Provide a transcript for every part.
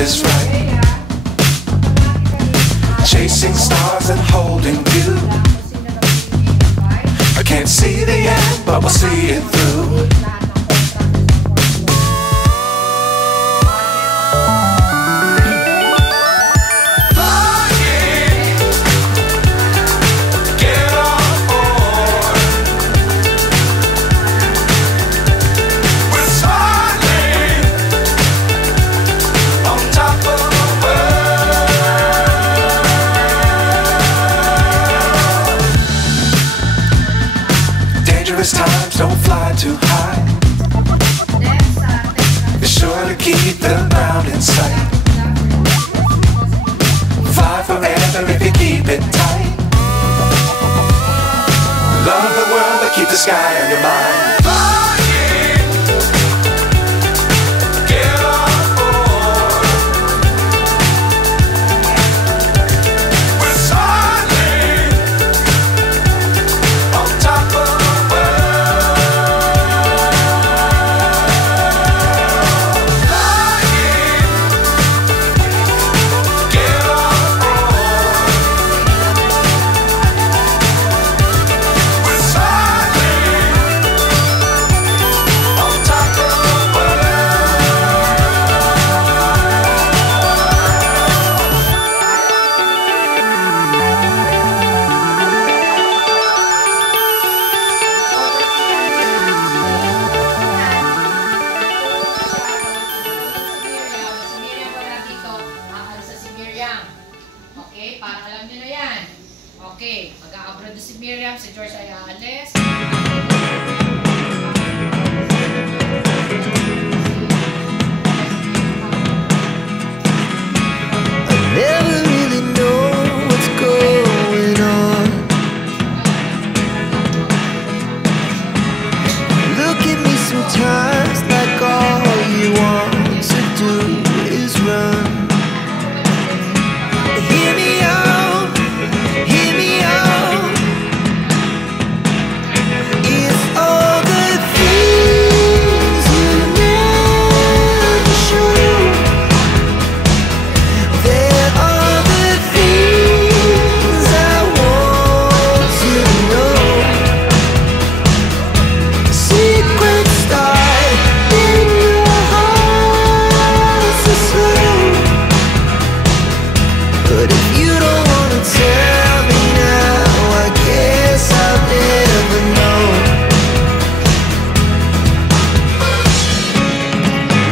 is right. Chasing stars and holding you. I can't see the end, but we'll see it through. Dangerous times, don't fly too high. Be sure to keep the ground in sight. Fly forever if you keep it tight. Love the world, but keep the sky on your mind. Okay, parang alam nyo na yan. Okay, mag-a-abroad si Miriam, si George ay aalis. I never really know what's going on. Look at me sometimes like all you want to do is run. Hear me out, hear me out. It's all the things you never show. There are the things I want to know. Secrets start in your heart so slow. But if you don't wanna tell me now, I guess I'll never know.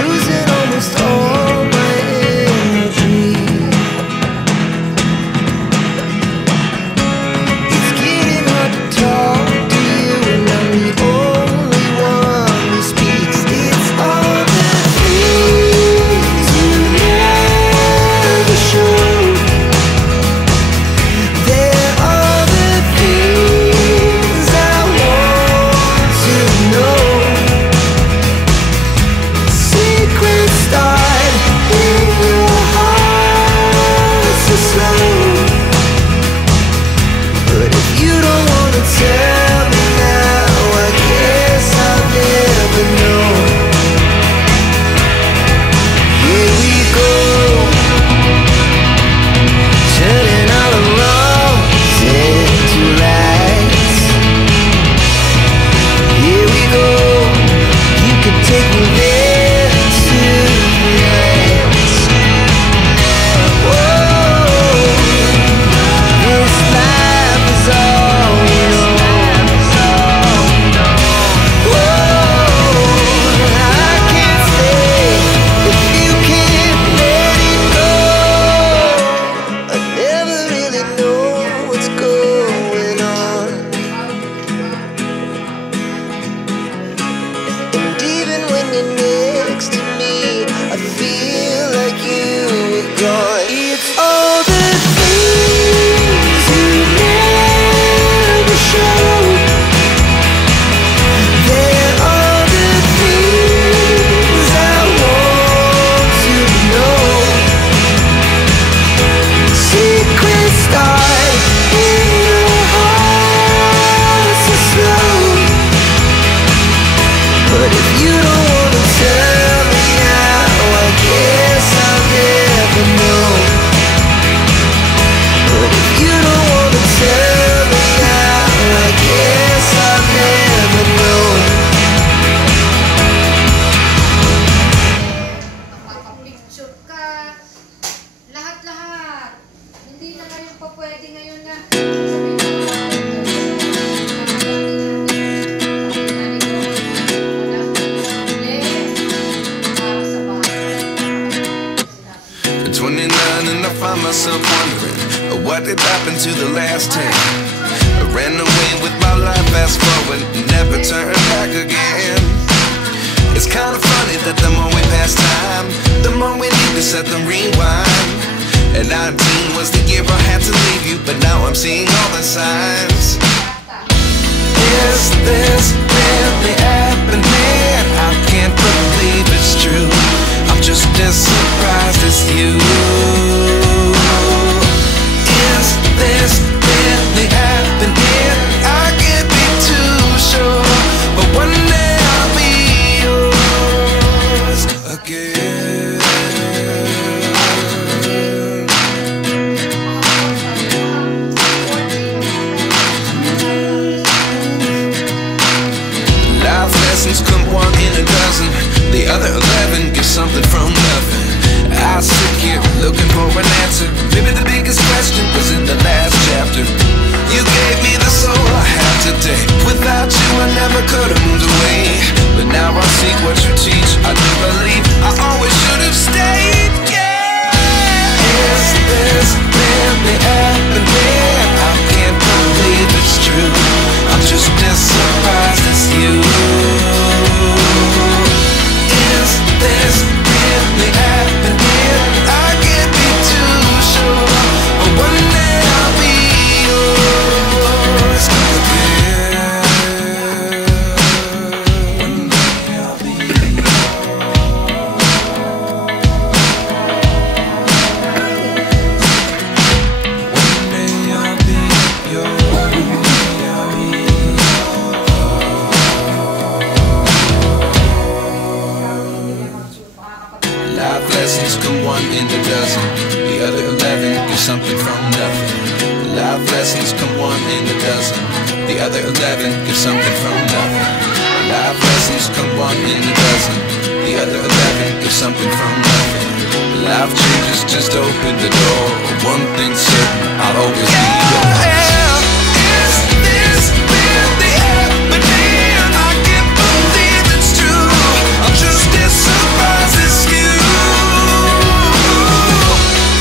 Losing almost all my energy. It's getting hard to talk to you, and I'm the only one who speaks. It's all the things you never show. There are the things I want to know. Secrets start in your heart so slow. But if you don't wanna tell me now, I guess I'll never know. Here we go, turning all the wrongs into rights. Here we go, you can take me there tonight. Whoa, this life is all we know. Whoa, I can't stay if you can't let it go. I never really know what's going on. And even when you're next to me, I feel like you were gone. It's all the things you never show. There are the things I want to know. Secrets start in your heart so slow. But if you don't wanna tell myself wondering, what did happen to the last 10? I ran away with my life, fast forward, never turn back again. It's kind of funny that the more we pass time, the more we need to set the rewind. And 19 was the year I had to leave you, but now I'm seeing all the signs. Is this really happening? I can't believe it's true. I'm just as surprised as you. Is this really happening? I can't be too sure, but one day I'll be yours again. Life lessons come one in a dozen. The other 11 give something from nothing. I sit here looking for an answer. Maybe the biggest question was in the last chapter. You gave me the soul I have today. Without you I never could have moved away. But now I see what you teach. I do believe I always should have stayed. Yeah. Is this really happening? I can't believe it's true. I'm just as surprised as you. Is this really happening? I can't be too sure, but one day I'll be yours again. One day I'll be One day I'll be yours. Life lessons come one in a dozen. The other 11 give something from nothing. Life lessons come one in a dozen. The other 11 give something from nothing. Life lessons come one in a dozen. The other 11 give something from nothing. Life changes just open the door. One thing's certain, I'll always be yours. Is this really happening? I can't believe it's true. I'm just as surprised as you.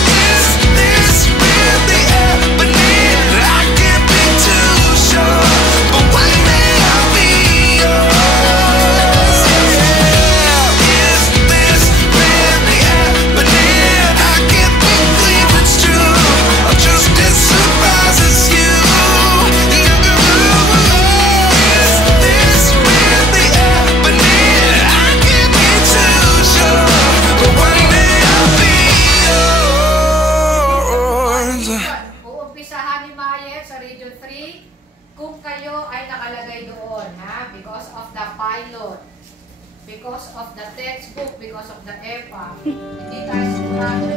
Is this really happening? I can't be too sure, but one day I'll be yours. Yeah. Is this really happening? I can't believe it's true. I'm just as surprised as you. Is this really happening? I can't be too sure, but one day I'll be yours. Uumpisahan ni Maye sa Region 3 kung kayo ay nakalagay doon, ha? Because of the pilot, because of the textbook, because of the EPA. Hindi tayo sigurado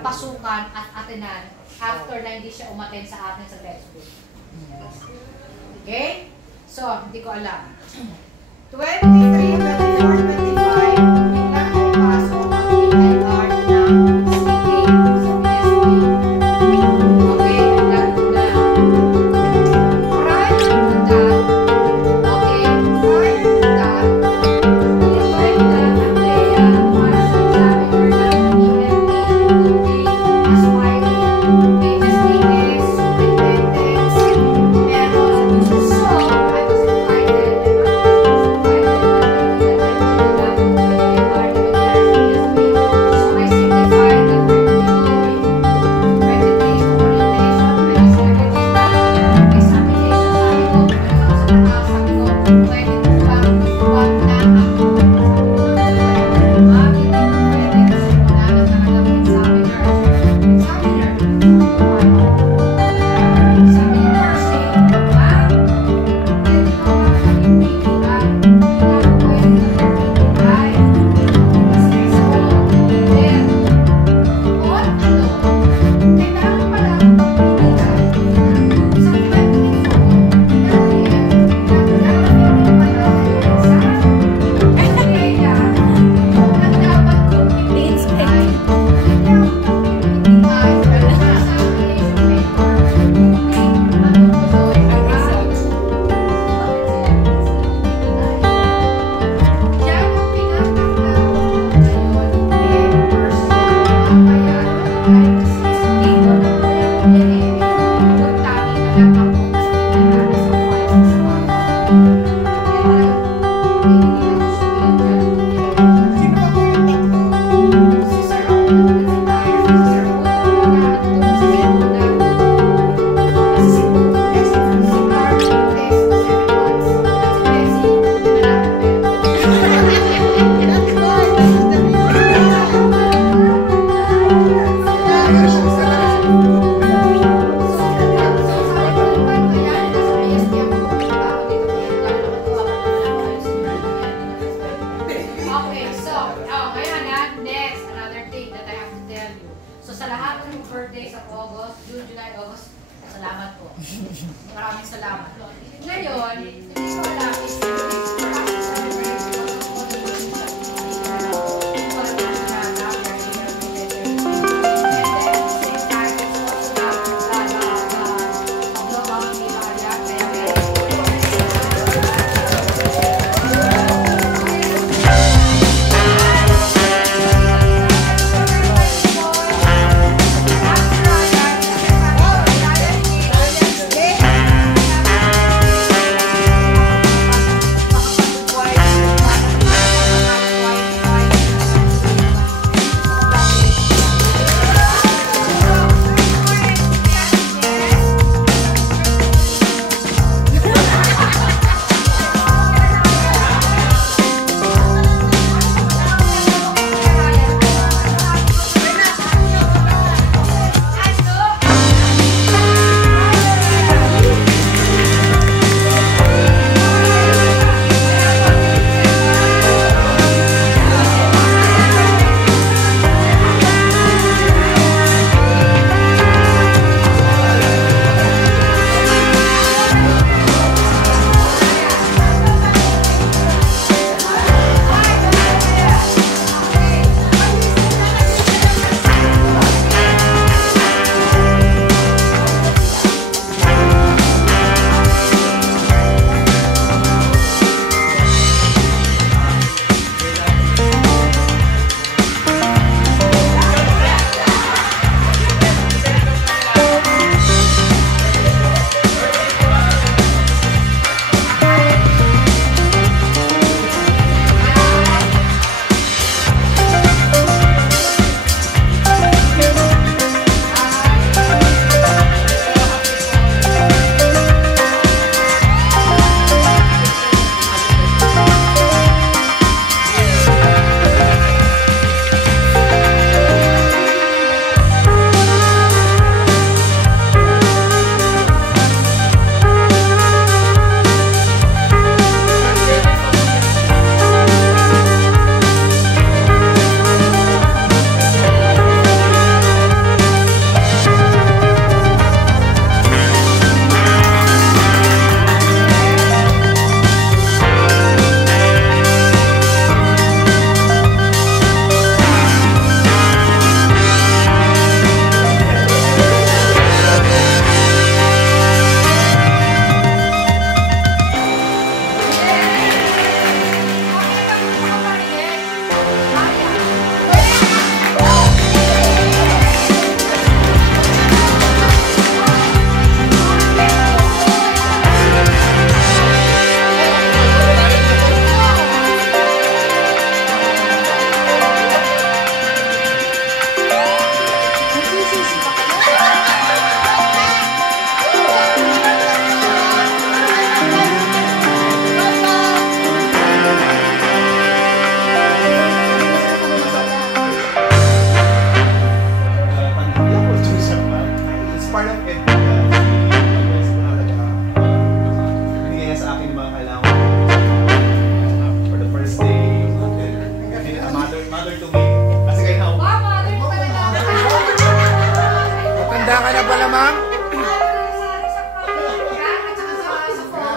para pasukan at atinan after na hindi siya umaten sa atin sa textbook. Okay? So, hindi ko alam. 23, 24, 25, biglang may pasok ang PIR ng speaking sa PSP. Okay, alam ko na. Prior to that, okay, prior to that, invite na Andrea para sa examiner ng EMP, kundi aspiring, ASDS, superintendents, meron. So, I was invited, Maraming salamat. Ngayon, hindi ko alam is ka na pala, ma'am?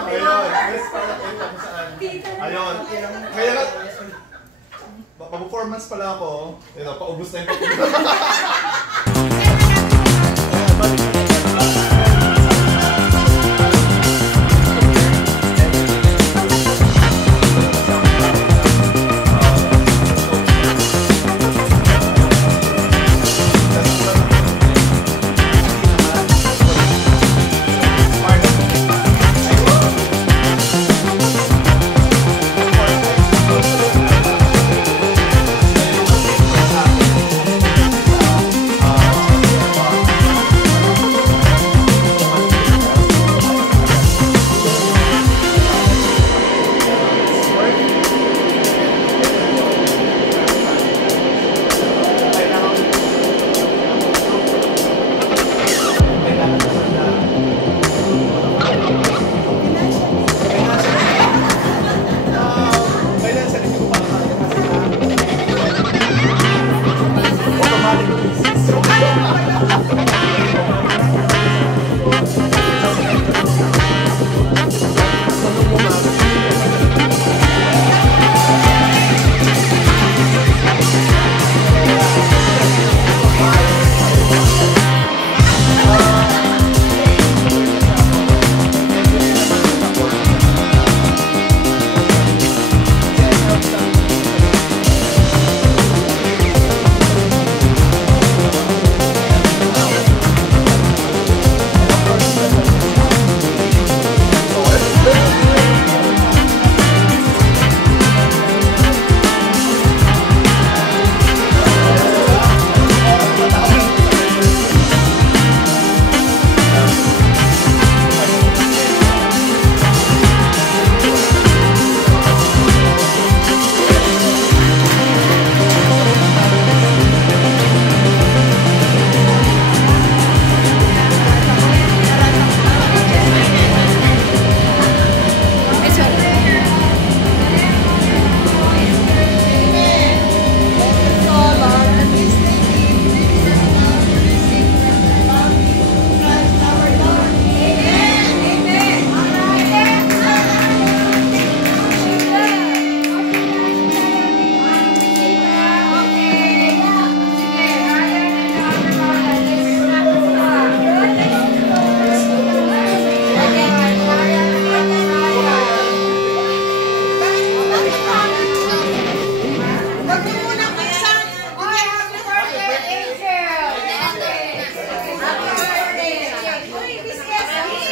Ayun, yes, para nakita kung saan. Ayun, kaya mag-performance pala ako, paubos na yung